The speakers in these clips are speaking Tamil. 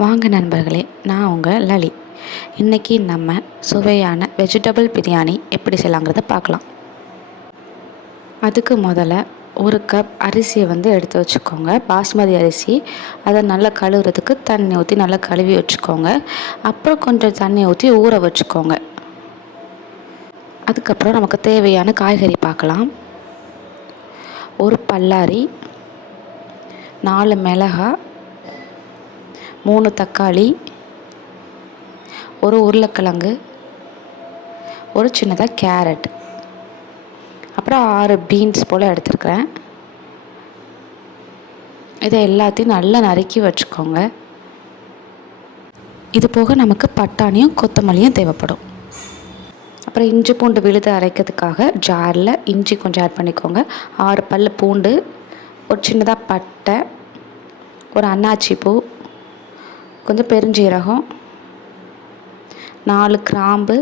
வாங்க நண்பர்களே, நான் உங்கள் லலி. இன்றைக்கி நம்ம சுவையான வெஜிடபிள் பிரியாணி எப்படி செய்யலாங்கிறத பார்க்கலாம். அதுக்கு முதல்ல ஒரு கப் அரிசியை எடுத்து வச்சுக்கோங்க. பாஸ்மதி அரிசி. அதை நல்லா கழுவுறதுக்கு தண்ணி ஊற்றி நல்லா கழுவி வச்சுக்கோங்க. அப்புறம் கொஞ்சம் தண்ணி ஊற்றி ஊற வச்சுக்கோங்க. அதுக்கப்புறம் நமக்கு தேவையான காய்கறி பார்க்கலாம். ஒரு பல்லாரி, 4 மிளகாய், 3 தக்காளி, ஒரு உருளைக்கிழங்கு, ஒரு சின்னதாக கேரட், அப்புறம் 6 பீன்ஸ் போல் எடுத்துருக்கிறேன். இதை எல்லாத்தையும் நல்லா நறுக்கி வச்சுக்கோங்க. இது போக நமக்கு பட்டாணியும் கொத்தமல்லியும் தேவைப்படும். அப்புறம் இஞ்சி பூண்டு விழுது அரைக்கிறதுக்காக ஜாரில் இஞ்சி கொஞ்சம் ஆட் பண்ணிக்கோங்க. 6 பல் பூண்டு, ஒரு சின்னதாக பட்டை, ஒரு அன்னாச்சி பூ, கொஞ்சம் பெருஞ்சீரகம், 4 கிராம்பு,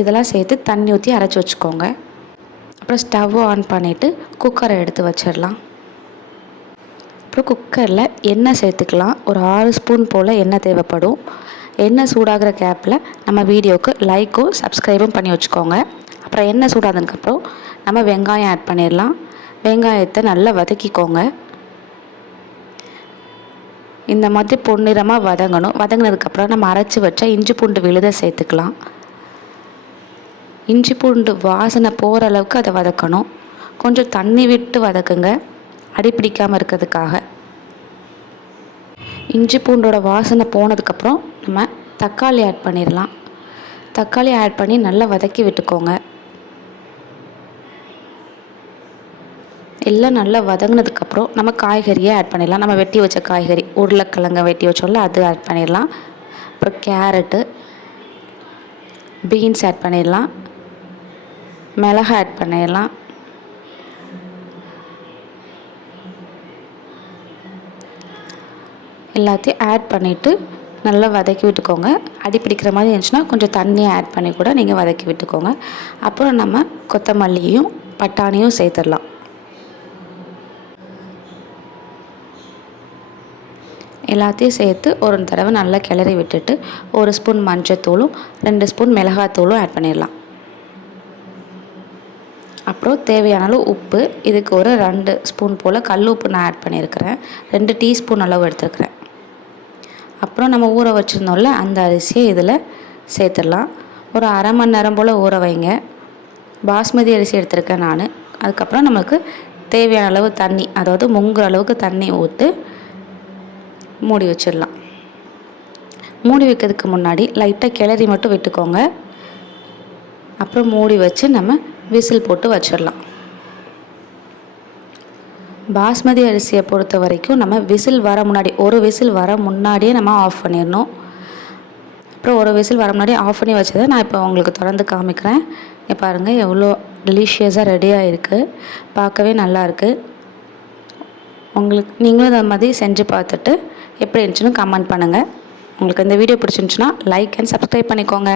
இதெல்லாம் சேர்த்து தண்ணி ஊற்றி அரைச்சி வச்சுக்கோங்க. அப்புறம் ஸ்டவ் ஆன் பண்ணிவிட்டு குக்கரை எடுத்து வச்சிடலாம். அப்புறம் குக்கரில் எண்ணெய் சேர்த்துக்கலாம். ஒரு 6 ஸ்பூன் போல் எண்ணெய் தேவைப்படும். எண்ணெய் சூடாகிற கேப்பில் நம்ம வீடியோவுக்கு லைக்கும் சப்ஸ்கிரைபும் பண்ணி வச்சுக்கோங்க. அப்புறம் எண்ணெய் சூடானதுக்கப்புறம் நம்ம வெங்காயம் ஆட் பண்ணிடலாம். வெங்காயத்தை நல்லா வதக்கிக்கோங்க. இந்த மாதிரி பொன்னிறமாக வதங்கணும். வதங்கினதுக்கப்புறம் நம்ம அரைச்சி வச்ச இஞ்சி பூண்டு விழுதை சேர்த்துக்கலாம். இஞ்சி பூண்டு வாசனை போகிற அளவுக்கு அதை வதக்கணும். கொஞ்சம் தண்ணி விட்டு வதக்குங்க, அடி பிடிக்காமல் இருக்கிறதுக்காக. இஞ்சி பூண்டோட வாசனை போனதுக்கப்புறம் நம்ம தக்காளி ஆட் பண்ணிடலாம். தக்காளி ஆட் பண்ணி நல்லா வதக்கி விட்டுக்கோங்க. எல்லாம் நல்லா வதங்கினதுக்கப்புறம் நம்ம காய்கறியை ஆட் பண்ணிடலாம். நம்ம வெட்டி வச்ச காய்கறி, உருளைக்கிழங்கை வெட்டி வச்சோம்ல, அது ஆட் பண்ணிடலாம். அப்புறம் கேரட்டு, பீன்ஸ் ஆட் பண்ணிடலாம். மிளகாய் ஆட் பண்ணிடலாம். எல்லாத்தையும் ஆட் பண்ணிவிட்டு நல்லா வதக்கி விட்டுக்கோங்க. அடி பிடிக்கிற மாதிரி இருந்துச்சுன்னா கொஞ்சம் தண்ணியை ஆட் பண்ணி கூட நீங்கள் வதக்கி விட்டுக்கோங்க. அப்புறம் நம்ம கொத்தமல்லியும் பட்டாணியும் சேர்த்துடலாம். எல்லாத்தையும் சேர்த்து ஒரு தடவை நல்லா கிளறி விட்டுட்டு 1 ஸ்பூன் மஞ்சத்தூளும் 2 ஸ்பூன் மிளகாத்தூளும் ஆட் பண்ணிடலாம். அப்புறம் தேவையான அளவு உப்பு. இதுக்கு ஒரு 2 ஸ்பூன் போல் கல் உப்பு நான் ஆட் பண்ணியிருக்கிறேன். 2 டீஸ்பூன் அளவு எடுத்துருக்கிறேன். அப்புறம் நம்ம ஊற வச்சுருந்தோம்ல, அந்த அரிசியை இதில் சேர்த்துடலாம். ஒரு அரை மணி நேரம் போல் ஊற வைங்க. பாஸ்மதி அரிசி எடுத்திருக்கேன் நான். அதுக்கப்புறம் நமக்கு தேவையான அளவு தண்ணி, அதாவது முங்குற அளவுக்கு தண்ணி ஊற்றி மூடி வச்சிடலாம். மூடி வைக்கிறதுக்கு முன்னாடி லைட்டாக கிளறி மட்டும் விட்டுக்கோங்க. அப்புறம் மூடி வச்சு நம்ம விசில் போட்டு வச்சிடலாம். பாஸ்மதி அரிசியை பொறுத்த வரைக்கும் நம்ம விசில் வர முன்னாடி, ஒரு விசில் வர முன்னாடியே நம்ம ஆஃப் பண்ணிடணும். அப்புறம் ஒரு விசில் வர முன்னாடி ஆஃப் பண்ணி வச்சதை நான் இப்போ உங்களுக்கு திறந்து காமிக்கிறேன். பாருங்கள் எவ்வளோ டெலிஷியஸாக ரெடியாக இருக்குது. பார்க்கவே நல்லாயிருக்கு. நீங்களும் இந்த மாதிரி செஞ்சு பார்த்துட்டு எப்படி இருந்துச்சுன்னு கமெண்ட் பண்ணுங்கள். உங்களுக்கு இந்த வீடியோ பிடிச்சிருந்துச்சுன்னா லைக் அண்ட் சப்ஸ்கிரைப் பண்ணிக்கோங்க.